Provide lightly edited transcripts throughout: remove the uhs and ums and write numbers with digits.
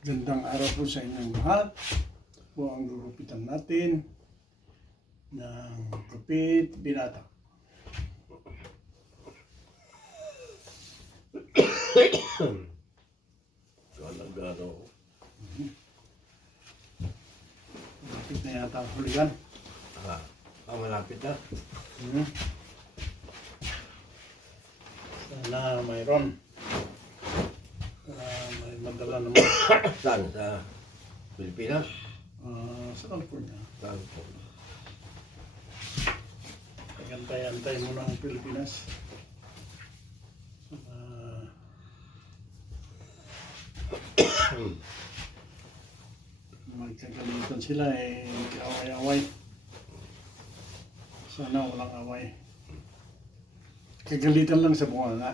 Gandang araw po sa inyong lahat. Ito po ang gugupitan natin ng gupit binata. Talaga. Gupit na yata ang huligan. Malapit na. Sana mayroon. May madala naman. Saan? Sa Pilipinas? Sa California. Saan po? Antay-antay muna ang Pilipinas. Magkagalitan sila kaaway-away. Sana walang away. Kagalitan lang sa bunga nga.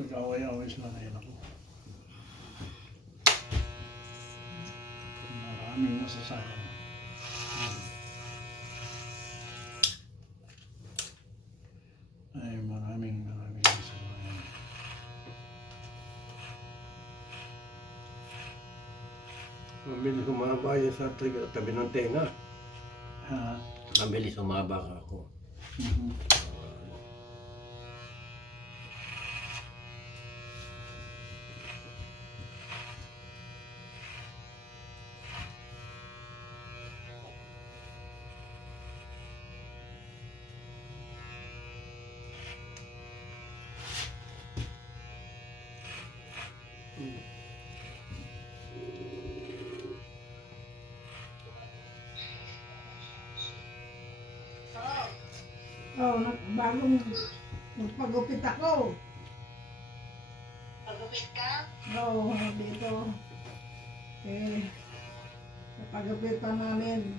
Nag-away-away sila ngayon ako. Maraming masasayang. Ay, maraming masasayang. Mabilis humaba yan sa tabi ng tenga. Ha? Mabilis humaba ka ako. Bagong nagpagupit ako. Pagupit ka? Oo, dito. Napagupit pa namin.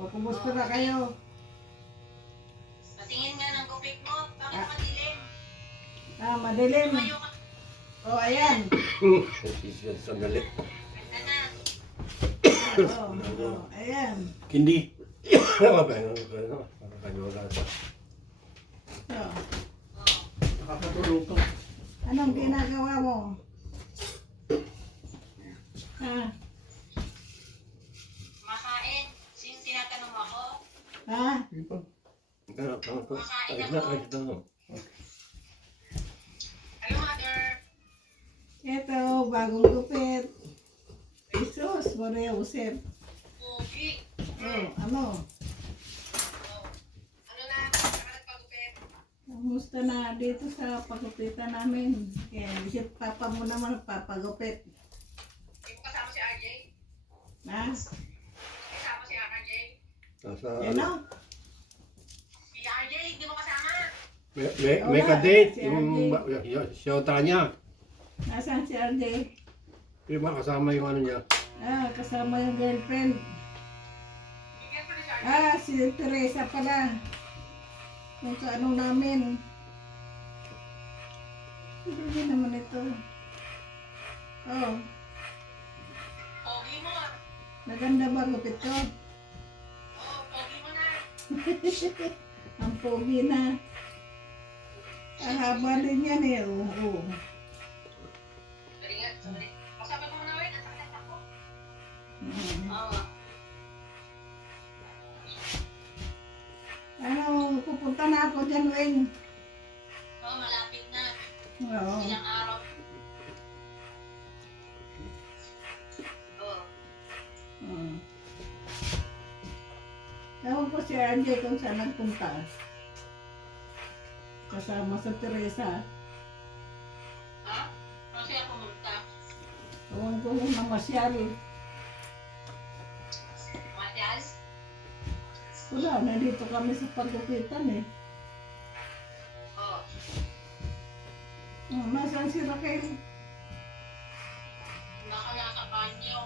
O, kumusta na kayo? Patingin nga ng gupit mo. Bakit madilim? Madilim. Tumayo ka. Ayan. Sandali. Ganda na. Ayan. Kindi. Nakakatulog to. Anong ginagawa mo? Makain. Sino tinatanong mo ako? Hello, mother. Ito, bagong gupit. Jesus, Maria Josep. Pogi. Ano? Ano na? Nakakapagupit. Kumusta na dito sa pagupitan namin? Kaya isip papa mo naman papagupit. Hindi mo kasama si RJ? Kasama si RJ? Ano? Si RJ, hindi mo kasama? May kadate. Yung siyota niya. Nasaan si RJ? Yung kasama yung ano niya. Kasama yung girlfriend. Bigyan pa ni si RJ. Si Teresa pala. Yung sa ano namin. Hindi naman ito. Pogi mo. Maganda ba gupit ko? Pogi mo na. Ang pogi na. Ang haba din yan eh. Oo. Dali nga, sandali. Pasabi mo muna, wait. Ang sakit ako. Oo. Pupunta na ako dyan, Weng. Malapit na. Oo. Ilang araw. Ewan ko si RJ kung saan nagpunta. Kasama sa Teresa. Ha? Kasi ako pumunta. Ewan ko kung namasyal. Matias? Wala, nandito kami sa pagkupitan eh. Oo. Nasaan si Raquel? Nakakabanyo.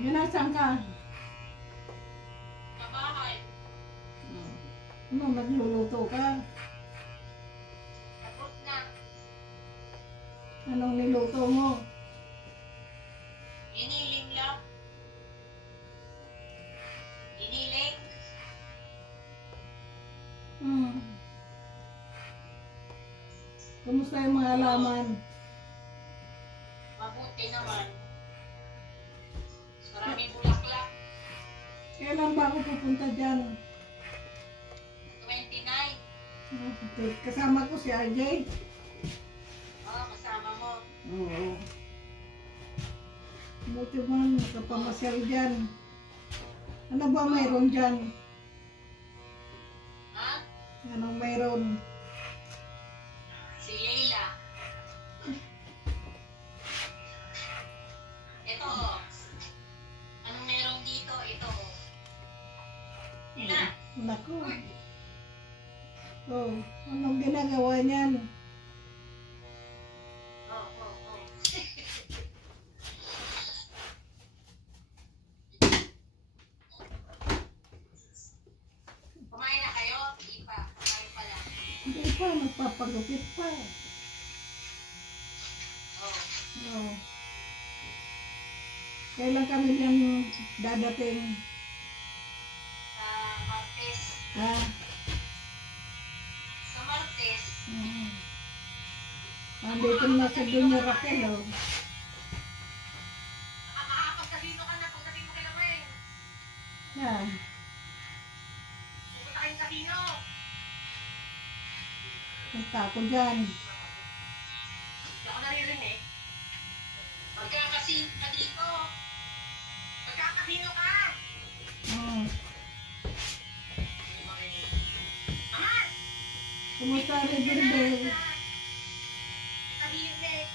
Yun, nasaan ka? Sa bahay. Ano, nagluluto ka? Tapos na. Anong niluto mo? Iniling lang. Iniling. Kumusta yung mga halaman? Mabuti naman. Maraming bulaklak. Kailan ba ako pupunta dyan? 29. Okay. Kasama ko si RJ. Oo, kasama mo. Oo. Buti man, nakapamasyal dyan. Ano ba mayroon dyan? Ha? Anong mayroon? Si Leila. Ito oh. Anong meron dito? Ito oh. Ina. Naku. Oh, anong ginagawa niyan? Oh, oh, oh. Kumain na kayo? Hindi pa. Kumain pa lang. Hindi pa, magpapagupit pa. Oh. Oh. Kailan kami diyan dadating? Sa Martes. Ha? Sa Martes. Andito na si Dunya Raquel, oh. Nakakapagkasino ka na pagdating mo kay Laweng. Ha? Pupunta kayong kasino. Punta ako dyan. Hindi ako naririnig. Magkakasin ka dito. Magkakasino ka. Hmm. Hindi marinig. Mama! Kumusta Riverdale? Tahimik.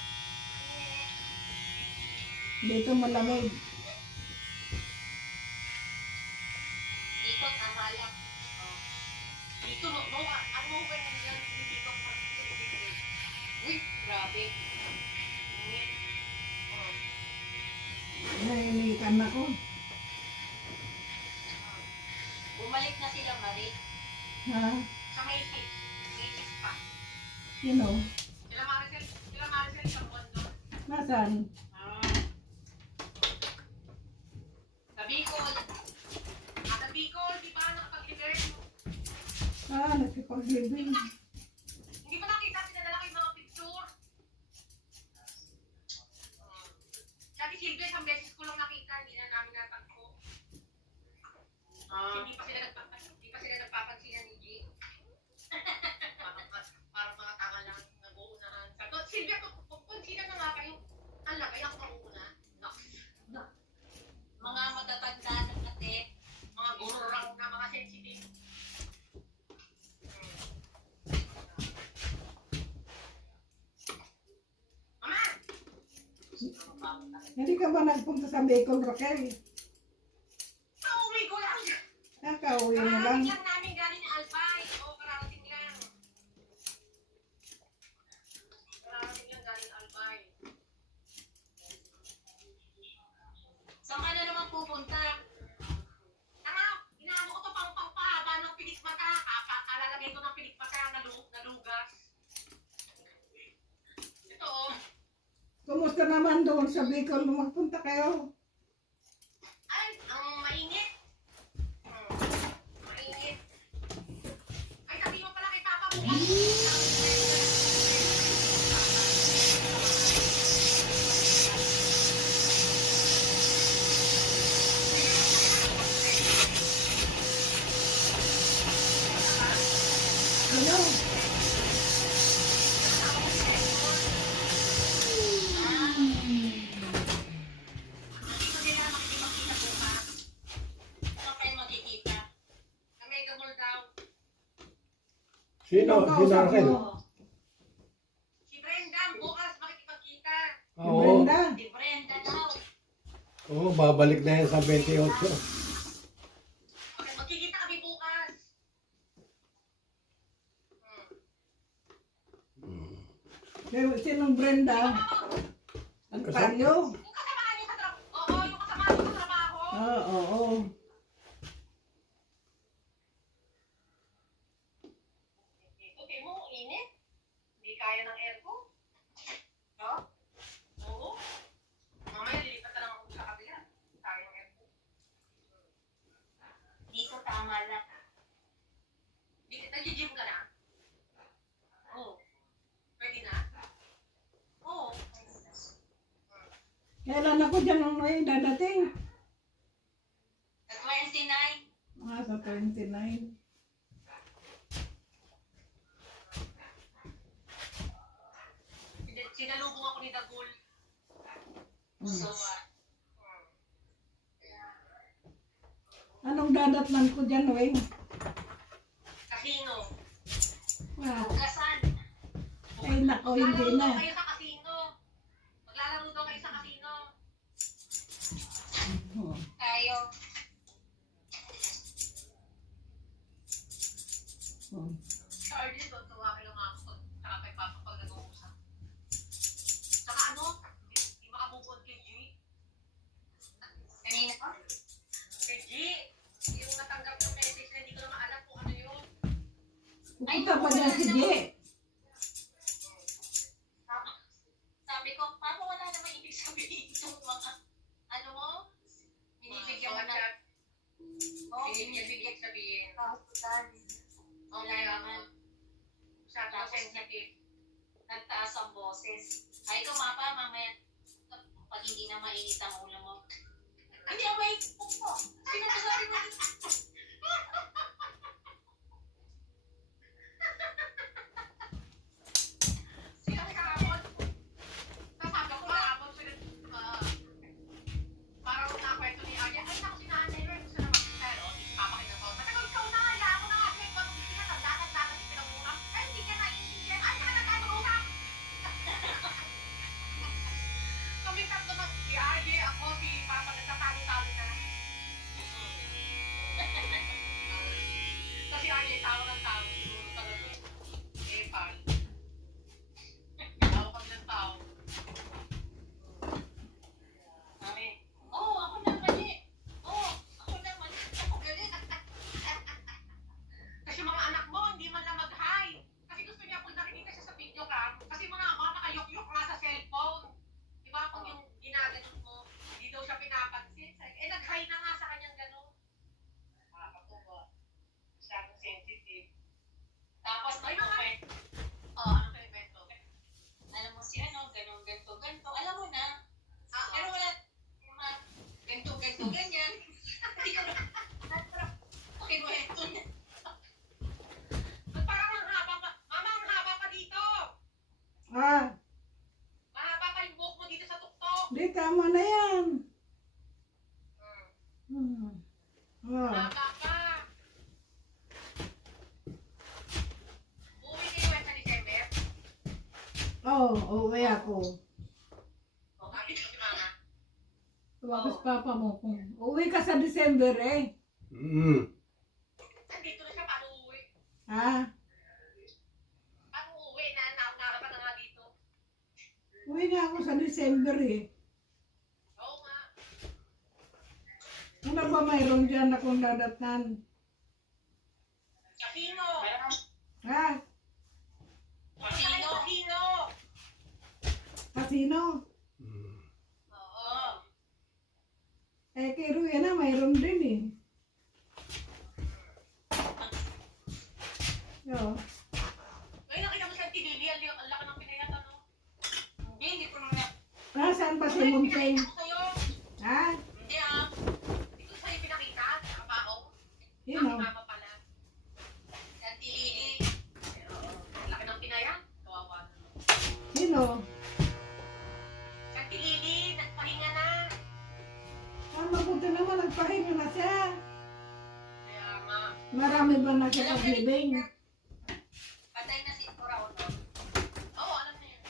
Dito malamig. Dito, tama lang. Oh. Dito, no, ano ba yan dyan? Dito, uy, grabe. Init. Oh. Nainitan ako. Bumalik na sila, Marie. Ha? Sa Macy's. Macy's pa. Sino? Sila Maricel sa kondo. Nasaan? Sa Bicol. Sa Bicol, di ba nakapag-event? Ah, nagkipag-living. Hindi mo nakita, pinadala ko yung mga picture. Sabi Silvia, isang beses ko lang nakita, hindi na namin natagpo. Hindi pa sila nagpapansin ni G. Parang mga tanga lang, nag-uunahan. Sabi ko, Silvia, kung sila na nga kayo, alagay ako mauna. Mga matatanda na kate, mga gururang na mga sensitive. Mama! Hindi ka ba nagpunta sa Bicol, Raquel? Pauwi ko lang! Nakauwi mo lang. Kararating lang namin galing ng Albay. Oo, kararating lang. Kararating lang galing Albay. Saan ka na naman pupunta? Tanga, inaano ko to pang pahaba ng pilik mata. Alalagay ko ng pilik mata na lugas. Ito oh. Kumusta naman doon sa Bicol nung magpunta kayo? Ay, ang mainit. Mainit. Ay, sabi mo pala kay Papa mo. Ano? Hindi ko din na makikipagkita bukas. Saan kayo magkikita? Sa Mega Mall daw. Sino? Sino Sino kausap Raquel? mo? Si Brenda, bukas makikipagkita. Oo. Brenda? Si Brenda daw. Oo, babalik na yan sa 28. Okay, magkikita kami bukas. Sinong Brenda? Ang talyo? Yung kasamahan niyo sa trabaho. Oo, yung kasamahan niyo sa trabaho. Oo. Ito, mo, init. Hindi kaya ng aircon. No? Oo. Mamaya lilipat na lang ako sa kabila. Kaya ng aircon. Dito tama lang. Nag-gym ka na? Oo. Pwede na. dyan nung may dadating. Sa 29. Sa 29. Sinalubong ako ni Dagul. Hmm. So, Anong dadatnan ko dyan, Weng? kasino. Ah, Bugasan. ay nako, hindi Maglalaro daw na. kayo sa kasino. Maglalaro daw kayo sa kasino. Oh. Tayo. Oh. Charlie, doon tuwa kayo mga ako. Saka kay Papa pag nag-uusap. Saka ano? Hindi makamubod kay G. Kanina pa? Kay G. Yung natanggap ng message na hindi ko na maalam kung ano yun. Pupunta pa dyan si J. Sabi ko, paano wala naman ibig sabihin itong mga, ano mo? Binibigyan mo na. Oo, binibigyan sabihin. Oo, naman. Masyado sensitive. Nagtaas ang boses. Ay, tumapa, mamaya. Pag hindi na mainit ang ulo mo. Hindi ako mainit po. Sino ba sabi mo? Sino kahapon? Nasabi ko kahapon sila, parang nakwento ni Arya, ay naku, sinanay mo, gusto na mag-pero, papakita ko. Matagal ikaw na, kaya ako na nga, sige, pag sinatagdagan-dagan yung pinag-ulam, ay hindi ka naiintindihan, ay ka na nag-ulam. Kami tatlo mag, si Arya, ako, si Papa, nagtatalo-talo na. Kasi Arya, tao ng tao, siguro talaga. Eh, pal. Tao kami ng tao. Mami, ako naman eh. Ako naman. Ako galit. Kasi mga anak mo, hindi man lang mag-hi. Kasi gusto niya kung nakikita siya sa video cam. Kasi mga nakayok-yok nga sa cellphone. Diba kung yung ginaganon mo, hindi daw siya pinapansin. Nag-hi na nga sa kanyang gano'n. Nakakatuwa. Masyadong sensitive. Tapos may comment. Ano kayo kwento? Alam mo si ano, ganun, ganto, ganto. Alam mo na. Pero wala, ganto, ganto, ganyan. Hindi ko na. Okay, kwento na. Parang ang haba pa. Mama, ang haba pa dito. Mahaba pa yung buhok mo dito sa tuktok. Di tama na yan. Mahaba pa. Uuwi kayo sa December? Uwi ako. O, bakit si Mama? Tuwakas papa mo kung uwi ka sa December eh. Nandito na siya, paano uuwi? Paano uuwi? Nauna ka na nga dito. Uwi na ako sa December eh. Oo nga. Ano ba mayroon dyan akong dadatnan? Kasino? Kasino? Casino? Oo. Kay Ruya na mayroon din eh. Ngayon nakita mo sa TV, ang laki ng pinayat, ano? Hindi ko na. Nasaan pa si Mumpeng? Pinakita ko sa'yo. Hindi Hindi ko sa'yo pinakita. Nakabaong. Sino? Mama pala. Sa TV. Ang laki ng pinayat. Kawawa. Sino? Sa TV, nagpahinga na. Mabuti naman nagpahinga na siya. Kaya nga. Marami ba na siya paglibing? Patay na si Cora Honor. Oo, alam na yun.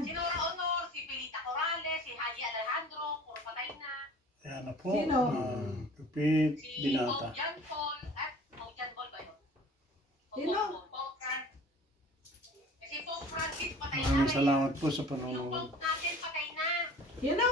Si Nora Honor, si Pilita Corrales, si Haji Alejandro, puro patay na. Ayan na po. Sino? Lupit Si Binata. Pope John Paul, Pope John Paul ba yun? Sino? Pope Francis. Si Pope Francis patay na. Maraming salamat po sa Yung panonood. Pope natin patay na. Sino?